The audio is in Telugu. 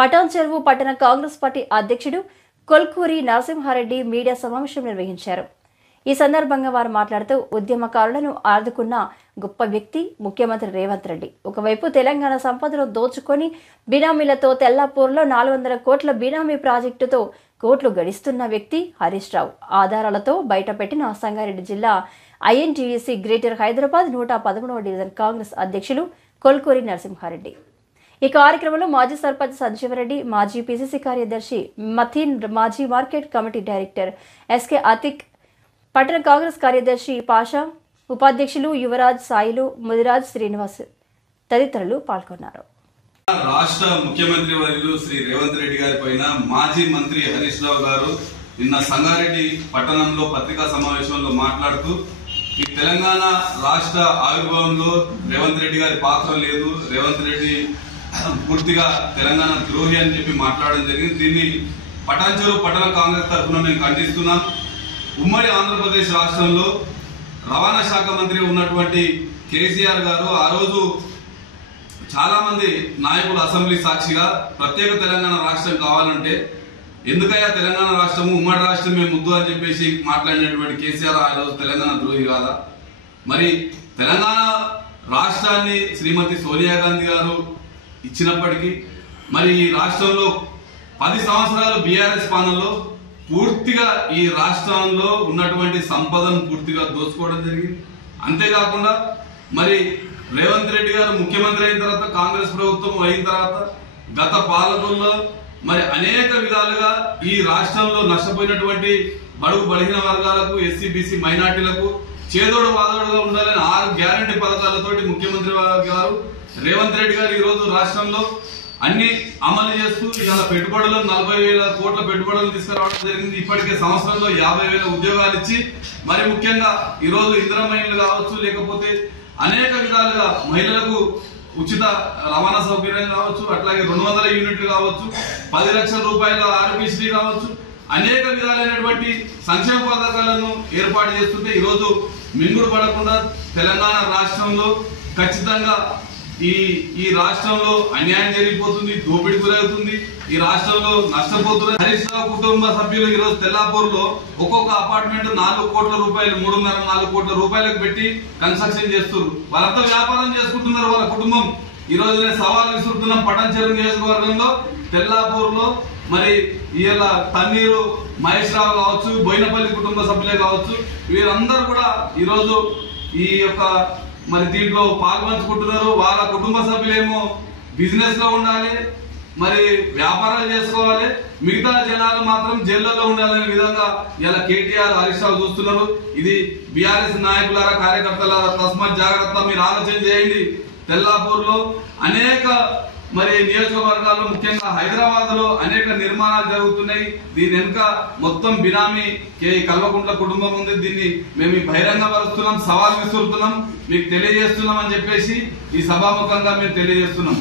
పటాన్ చెరువు పట్టణ కాంగ్రెస్ పార్టీ అధ్యక్షుడు కొల్కూరి నరసింహారెడ్డి మీడియా సమావేశం నిర్వహించారు. ఈ సందర్భంగా వారు మాట్లాడుతూ ఉద్యమకారులను ఆదుకున్న గొప్ప వ్యక్తి ముఖ్యమంత్రి రేవంత్ రెడ్డి. ఒకవైపు తెలంగాణ సంపదను దోచుకొని బినామీలతో తెల్లాపూర్లో 400 కోట్ల బినామీ ప్రాజెక్టుతో కోట్లు గడిస్తున్న వ్యక్తి హరీష్ రావు. ఆధారాలతో బయటపెట్టిన సంగారెడ్డి జిల్లా ఐఎన్టీయూసీ గ్రేటర్ హైదరాబాద్ 111వ డివిజన్ కాంగ్రెస్ అధ్యక్షులు కొల్కూరి నరసింహారెడ్డి. ఈ కార్యక్రమంలో మాజీ సర్పంచ్ సంజీవరెడ్డి, మాజీ పీసీసీ కార్యదర్శి మథీన్, మాజీ market committee director SK Atiq, పట్టణ కాంగ్రెస్ కార్యదర్శి పాషా, ఉపాధ్యక్షులు యువరాజ్, సాయిలు, ముదిరాజ్, శ్రీనివాస్ తదితరులు పాల్గొన్నారు. రాష్ట్ర ముఖ్యమంత్రి వర్యులు శ్రీ రేవంత్ రెడ్డి గారి పైన మాజీ మంత్రి హరీష్ రావు గారు నిన్న సంగారెడ్డి పట్టణంలో పత్రికా సమావేశంలో మాట్లాడుతూ ఈ తెలంగాణ రాష్ట్ర ఆవిర్భావంలో రేవంత్ రెడ్డి గారి పాత్ర లేదు, రేవంత్ రెడ్డి పూర్తిగా తెలంగాణ ద్రోహి అని చెప్పి మాట్లాడడం జరిగింది. దీన్ని పటాన్ చెరువు పట్టణ కాంగ్రెస్ తరఫున మేము ఖండిస్తున్నాం. ఉమ్మడి ఆంధ్రప్రదేశ్ రాష్ట్రంలో రవాణా శాఖ మంత్రి ఉన్నటువంటి కేసీఆర్ గారు ఆ రోజు చాలా మంది నాయకులు అసెంబ్లీ సాక్షిగా ప్రత్యేక తెలంగాణ రాష్ట్రం కావాలంటే ఎందుకయ్యా తెలంగాణ రాష్ట్రము ఉమ్మడి రాష్ట్రమే ముద్దు అని చెప్పేసి మాట్లాడినటువంటి కేసీఆర్ ఆ రోజు తెలంగాణ ద్రోహి కాదా? మరి తెలంగాణ రాష్ట్రాన్ని శ్రీమతి సోనియా గాంధీ గారు ఇచ్చినప్పటికీ మరి ఈ రాష్ట్రంలో 10 సంవత్సరాలు బీఆర్ఎస్ పాలనలో పూర్తిగా ఈ రాష్ట్రంలో ఉన్నటువంటి సంపదను పూర్తిగా దోచుకోవడం జరిగింది. అంతేకాకుండా మరి రేవంత్ రెడ్డి గారు ముఖ్యమంత్రి అయిన తర్వాత, కాంగ్రెస్ ప్రభుత్వం అయిన తర్వాత గత పాలకుల్లో మరి అనేక విధాలుగా ఈ రాష్ట్రంలో నష్టపోయినటువంటి బడుగు బలహీన వర్గాలకు, ఎస్సీ బీసీ మైనార్టీలకు చేదోడు వాదోడుగా ఉండాలని 6 గ్యారంటీ పథకాలతోటి ముఖ్యమంత్రి గారు రేవంత్ రెడ్డి గారు ఈ రోజు రాష్ట్రంలో అన్ని అమలు చేస్తూ ఇవాళ పెట్టుబడులు 40,000 కోట్ల పెట్టుబడులు తీసుకురావడం జరిగింది. ఇప్పటికే సంవత్సరంలో 50,000 ఉద్యోగాలు ఇచ్చి మరి ముఖ్యంగా ఈ రోజు ఇందిరమహిళలు కావచ్చు, లేకపోతే అనేక విధాలుగా మహిళలకు ఉచిత రవాణా సౌకర్యం కావచ్చు, అట్లాగే 200 యూనిట్లు కావచ్చు, 10 లక్షల రూపాయల ఆరోగ్యశ్రీ కావచ్చు, అనేక విధాలైనటువంటి సంక్షేమ పథకాలను ఏర్పాటు చేస్తుంటే ఈరోజు మింగుడు పడకుండా తెలంగాణ రాష్ట్రంలో ఖచ్చితంగా ఈ రాష్ట్రంలో అన్యాయం జరిగిపోతుంది, దోపిడీ గురవుతుంది, ఈ రాష్ట్రంలో నష్టపోతున్నారు. హరీష్ రావు కుటుంబ సభ్యులు ఈ రోజు తెల్లాపూర్లో ఒక్కొక్క అపార్ట్మెంట్ 4 కోట్ల రూపాయలు, 3.5-4 కోట్ల రూపాయలకు పెట్టి కన్స్ట్రక్షన్ చేస్తున్నారు. వాళ్ళంతా వ్యాపారం చేసుకుంటున్నారు. వాళ్ళ కుటుంబం ఈ రోజు సవాల్ విసురుతున్నాం. పటాన్ చెరువు నియోజకవర్గంలో తెల్లాపూర్లో మరి ఇవాళ తన్నీరు మహేష్ రావు కావచ్చు, బోయినపల్లి కుటుంబ సభ్యులే కావచ్చు, వీరందరూ కూడా ఈరోజు ఈ యొక్క మరి దీంట్లో పాల్పంచుకుంటున్నారు. వాళ్ళ కుటుంబ సభ్యులేమో బిజినెస్ లో ఉండాలి, మరి వ్యాపారాలు చేసుకోవాలి, మిగతా జనాలు మాత్రం జైళ్లలో ఉండాలనే విధంగా ఇలా కేటీఆర్, హరీష్ రావు చూస్తున్నారు. ఇది బీఆర్ఎస్ నాయకులారా, కార్యకర్తలారా తస్మాత్ జాగ్రత్త. మీరు ఆలోచన చేయండి. తెల్లాపూర్లో అనేక మరి నియోజకవర్గాల్లో ముఖ్యంగా హైదరాబాద్ లో అనేక నిర్మాణాలు జరుగుతున్నాయి. దీని వెనుక మొత్తం బినామీ కల్వకుంట్ల కుటుంబం ఉంది. దీన్ని మేము బహిరంగపరుస్తున్నాం, సవాల్ విసురుతున్నాం, మీకు తెలియజేస్తున్నాం అని చెప్పేసి ఈ సభాముఖంగా మేము తెలియజేస్తున్నాం.